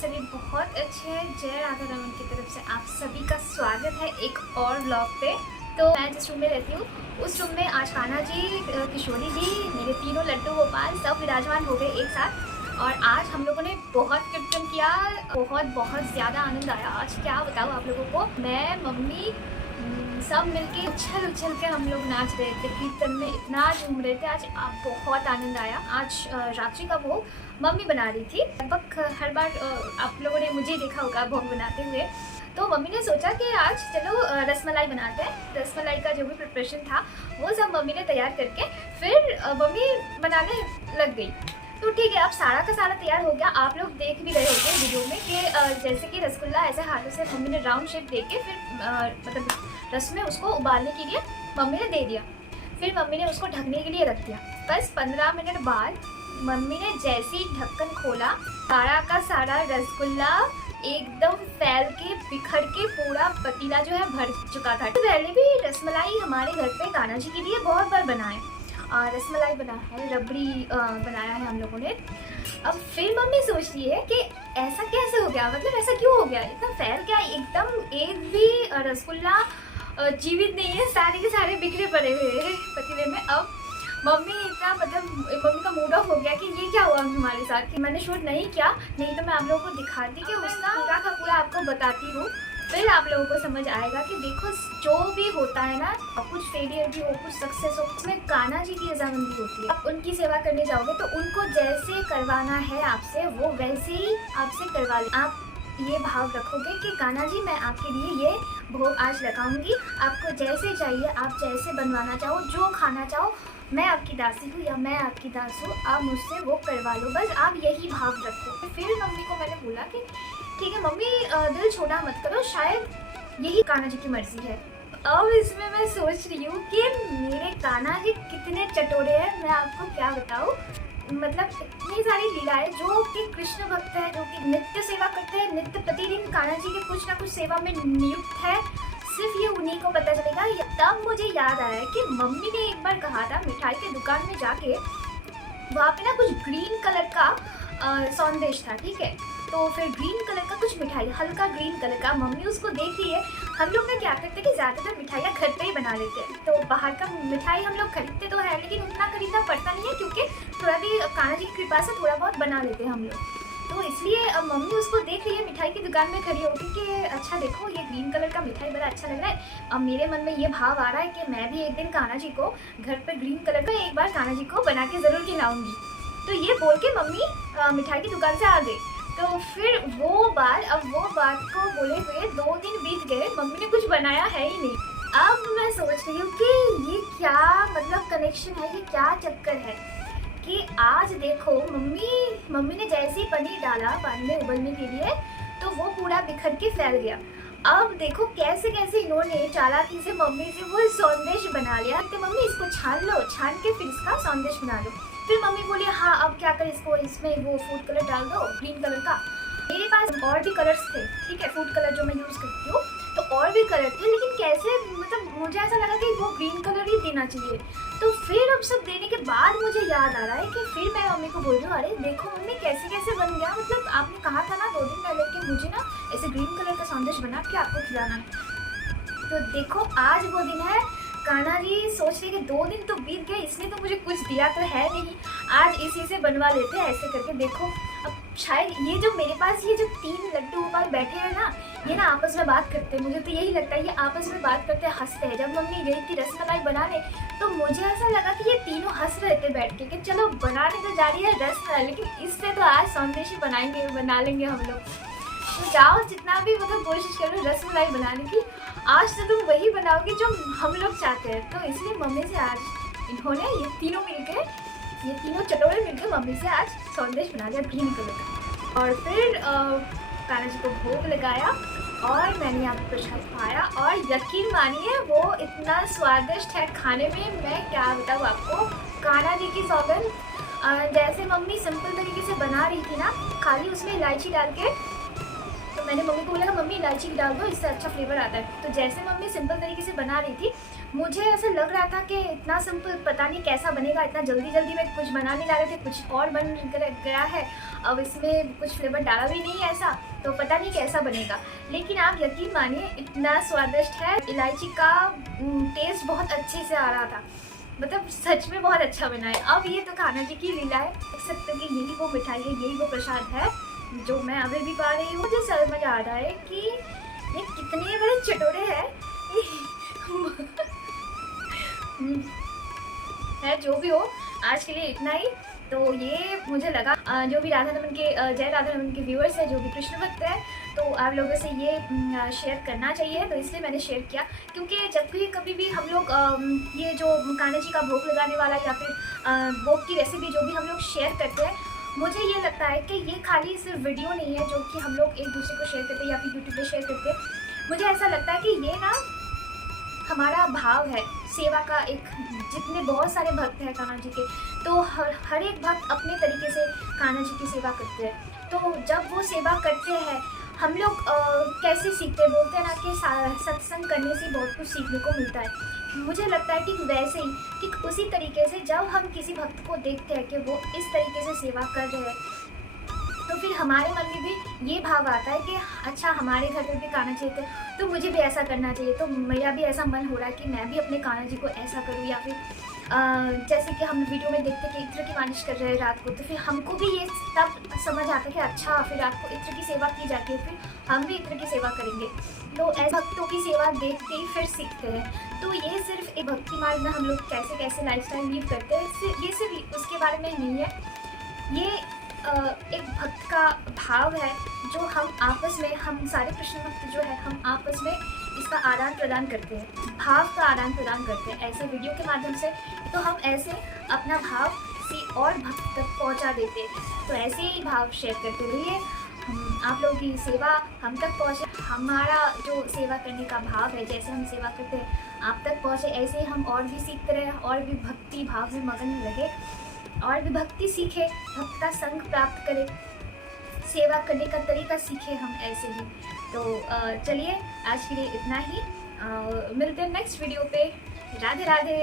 सभी बहुत अच्छे हैं। जय राधा रमन की तरफ से आप सभी का स्वागत है एक और ब्लॉग पे। तो मैं जिस रूम में रहती हूँ उस रूम में आज कान्हा जी, किशोरी जी, मेरे तीनों लड्डू गोपाल सब विराजमान हो गए एक साथ। और आज हम लोगों ने बहुत कीर्तन किया, बहुत ज़्यादा आनंद आया। आज क्या बताऊँ आप लोगों को, मैं मम्मी सब मिलके उछल के हम लोग नाच रहे थे, कीर्तन में इतना झूम रहे थे। आज बहुत आनंद आया। आज रात्रि का भोग मम्मी बना रही थी। लगभग हर बार आप लोगों ने मुझे देखा होगा भोग बनाते हुए। तो मम्मी ने सोचा कि आज चलो रसमलाई बनाते हैं। रसमलाई का जो भी प्रिपरेशन था वो सब मम्मी ने तैयार करके फिर मम्मी बनाने लग गई। तो ठीक है, अब सारा का सारा तैयार हो गया। आप लोग देख भी रहे होंगे वीडियो में कि जैसे कि रसगुल्ला ऐसे हाथों से मम्मी ने राउंड शेप दे के फिर मतलब रस में उसको उबालने के लिए मम्मी ने दे दिया। फिर मम्मी ने उसको ढकने के लिए रख दिया। बस 15 मिनट बाद मम्मी ने जैसे ही ढक्कन खोला, सारा का सारा रसगुल्ला एकदम फैल के बिखर के पूरा पतीला जो है भर चुका था। तो पहले भी रसमलाई हमारे घर पे कान्हा जी के लिए बहुत बार बनाए, रसमलाई बना है, रबड़ी बनाया है हम लोगों ने। अब फिर मम्मी सोच रही है कि ऐसा कैसे हो गया, मतलब ऐसा क्यों हो गया, इतना फैल गया एकदम, एक भी रसगुल्ला जीवित नहीं है, सारे के सारे बिखरे पड़े हुए हैं पतीले में। अब मम्मी इतना मतलब मम्मी का मूड ऑफ हो गया कि ये क्या हुआ हमारे साथ, कि मैंने शूट नहीं किया, नहीं तो मैं आप लोगों को दिखाती कि उसका पूरा का पूरा आपको बताती हूँ। फिर आप लोगों को समझ आएगा कि देखो जो भी होता है ना, कुछ फेलियर भी हो, कुछ सक्सेस हो, उसमें कान्हा जी की रजामंदी होती है। आप उनकी सेवा करने जाओगे तो उनको जैसे करवाना है आपसे वो वैसे ही आपसे करवा ले। आप ये भाव रखोगे कि कान्हा जी मैं आपके लिए ये भोग आज लगाऊंगी, आपको जैसे चाहिए, आप जैसे बनवाना चाहो, जो खाना चाहो, मैं आपकी दासी हूँ या मैं आपकी दास हूँ, आप मुझसे वो करवा लो, बस आप यही भाव रखो। फिर मम्मी को मैंने बोला कि ठीक है मम्मी, दिल छोटा मत करो, शायद यही कान्हा जी की मर्जी है। अब इसमें मैं सोच रही हूँ कि मेरे कान्हा जी कितने चटोरे हैं, मैं आपको क्या बताऊँ। मतलब इतनी सारी लीलाएं, जो कि कृष्ण भक्त है, जो कि नित्य सेवा करते हैं, नित्य प्रतिदिन कान्हा जी के कुछ ना कुछ सेवा में नियुक्त है, सिर्फ ये उन्हीं को पता चलेगा। तब मुझे याद आया कि मम्मी ने एक बार कहा था मिठाई की दुकान में जाके, वहाँ पे ना कुछ ग्रीन कलर का सौंदेश था, ठीक है। तो फिर ग्रीन कलर का कुछ मिठाई, हल्का ग्रीन कलर का, मम्मी उसको देख रही है। हम लोग ना क्या करते हैं कि ज़्यादातर मिठाइयाँ घर पे ही बना लेते हैं। तो बाहर का मिठाई हम लोग खरीदते तो है, लेकिन उतना खरीदना पड़ता नहीं है, क्योंकि थोड़ा भी कान्हा जी की कृपा से थोड़ा बहुत बना लेते हैं हम लोग। तो इसलिए अब मम्मी उसको देख रही है मिठाई की दुकान में खड़ी होकर कि अच्छा देखो ये ग्रीन कलर का मिठाई बड़ा अच्छा लग रहा है। अब मेरे मन में ये भाव आ रहा है कि मैं भी एक दिन कान्हा जी को घर पर ग्रीन कलर का एक बार कान्हा जी को बना के ज़रूर खिलाऊंगी। तो ये बोल के मम्मी मिठाई की दुकान से आ गई। तो फिर वो बात को बोले हुए 2 दिन बीत गए, मम्मी ने कुछ बनाया है ही नहीं। अब मैं सोच रही हूँ कि ये क्या मतलब कनेक्शन है, ये क्या चक्कर है कि आज देखो मम्मी ने जैसे ही पनीर डाला पानी में उबलने के लिए तो वो पूरा बिखर के फैल गया। अब देखो कैसे कैसे इन्होंने चालाकी से मम्मी से वो सौंदेश बना लिया। तो मम्मी इसको छान लो, छान के फिर इसका सौंदेश बना लो। फिर मम्मी बोली हाँ अब क्या करें, इसको इसमें वो फूड कलर डाल दो ग्रीन कलर का। मेरे पास और भी कलर्स थे, ठीक है, फूड कलर जो मैं यूज़ करती हूँ, तो और भी कलर थे, लेकिन कैसे मतलब मुझे ऐसा लगा कि वो ग्रीन कलर ही देना चाहिए। तो फिर अब सब देने के बाद मुझे याद आ रहा है कि फिर मैं मम्मी को बोल रही हूँ अरे देखो मम्मी कैसे कैसे बन गया, मतलब आपने कहा था ना 2 दिन पहले कि मुझे ना ऐसे ग्रीन कलर का सौंदेश बना के आपको खिलाना है। तो देखो आज वो दिन है। कान्हा जी सोच रहे कि 2 दिन तो बीत गए, इसने तो मुझे कुछ दिया तो है नहीं, आज इसी से बनवा लेते हैं ऐसे करके। देखो अब शायद ये जो मेरे पास ये जो 3 लड्डू गोपाल बैठे हैं ना, ये ना आपस में बात करते हैं, मुझे तो यही लगता है ये आपस में बात करते हंसते हैं। जब मम्मी गई थी रसमलाई बनाने तो मुझे ऐसा लगा कि ये तीनों हंस रहे थे बैठ के कि चलो बनाने तो जा रही है रसमलाई, लेकिन इससे तो आज सौंदेश बनाएंगे, बना लेंगे हम लोग। तो जाओ जितना भी मतलब कोशिश करो रसमलाई बनाने की, आज तो तुम वही बनाओगे जो हम लोग चाहते हैं। तो इसलिए मम्मी से आज इन्होंने ये तीनों चटोरे मिलकर मम्मी से आज सौंदेश बना लिया ग्रीन कलर का। और फिर कान्हा जी को भोग लगाया और मैंने यहाँ पर प्रसाद खाया, और यकीन मानिए वो इतना स्वादिष्ट है खाने में, मैं क्या बताऊँ आपको। कान्हा जी की सौगंध, जैसे मम्मी सिंपल तरीके से बना रही थी ना, खाली उसमें इलायची डाल के, तो मैंने मम्मी को बोला मम्मी इलायची डाल दो, इससे अच्छा फ्लेवर आता है। तो जैसे मम्मी सिंपल तरीके से बना रही थी मुझे ऐसा लग रहा था कि इतना सिंपल पता नहीं कैसा बनेगा, इतना जल्दी जल्दी में कुछ बना नहीं ला रहे थे, कुछ और बन गया है। अब इसमें कुछ फ्लेवर डाला भी नहीं है ऐसा, तो पता नहीं कैसा बनेगा। लेकिन आप यकीन मानिए इतना स्वादिष्ट है। इलायची का टेस्ट बहुत अच्छे से आ रहा था, मतलब सच में बहुत अच्छा बना है। अब ये तो कान्हा जी की लीला है, देख सकते हो कि यही वो मिठाई है, यही वो प्रसाद है जो मैं अभी भी पा रही हूँ। मुझे समझ आ रहा है कि ये कितने बड़े चटोरे हैं। है जो भी हो, आज के लिए इतना ही। तो ये मुझे लगा जो भी राधा रमन के जय राधा रमन के व्यूअर्स हैं, जो भी कृष्ण भक्त हैं, तो आप लोगों से ये शेयर करना चाहिए, तो इसलिए मैंने शेयर किया। क्योंकि जब भी कभी भी हम लोग ये जो कान्हा जी का भोग लगाने वाला या फिर भोग की रेसिपी जो भी हम लोग शेयर करते हैं, मुझे ये लगता है कि ये खाली सिर्फ वीडियो नहीं है जो कि हम लोग एक दूसरे को शेयर करते हैं या फिर यूट्यूब पे शेयर करते हैं। मुझे ऐसा लगता है कि ये ना हमारा भाव है सेवा का। एक जितने बहुत सारे भक्त हैं कान्हा जी के, तो हर एक भक्त अपने तरीके से कान्हा जी की सेवा करते हैं। तो जब वो सेवा करते हैं, हम लोग कैसे सीखते हैं, बोलते हैं ना कि सत्संग करने से बहुत कुछ सीखने को मिलता है। मुझे लगता है कि वैसे ही ठीक उसी तरीके से जब हम किसी भक्त को देखते हैं कि वो इस तरीके से सेवा कर रहे हैं, तो फिर हमारे मन में भी ये भाव आता है कि अच्छा हमारे घर पे भी कान्हा जी थे, तो मुझे भी ऐसा करना चाहिए। तो मेरा भी ऐसा मन हो रहा है कि मैं भी अपने कान्हा जी को ऐसा करूँ। या फिर जैसे कि हम वीडियो में देखते हैं कि इत्र की मालिश कर रहे हैं रात को, तो फिर हमको भी ये तब समझ आता है कि अच्छा फिर रात को इत्र की सेवा की जाती है, फिर हम भी इत्र की सेवा करेंगे। तो ऐसे भक्तों की सेवा देख के ही फिर सीखते हैं। तो ये सिर्फ एक भक्ति मार्ग में हम लोग कैसे कैसे लाइफस्टाइल लीव करते हैं, ये सिर्फ उसके बारे में नहीं है। ये एक भक्त का भाव है जो हम आपस में, हम सारे कृष्ण भक्त जो है, हम आपस में इसका आदान प्रदान करते हैं, भाव का आदान प्रदान करते हैं ऐसे वीडियो के माध्यम से। तो हम ऐसे अपना भाव किसी और भक्त तक पहुंचा देते हैं। तो ऐसे ही भाव शेयर करते रहिए, आप लोगों की सेवा हम तक पहुंचे, हमारा जो सेवा करने का भाव है, जैसे हम सेवा करते हैं आप तक पहुंचे, ऐसे ही हम और भी सीखते रहे, और भी भक्ति भाव में मगन रहे, और भी भक्ति सीखे, भक्त का संग प्राप्त करें, सेवा करने का तरीका सीखे हम ऐसे ही। तो चलिए आज के लिए इतना ही, मिलते हैं नेक्स्ट वीडियो पे। राधे राधे।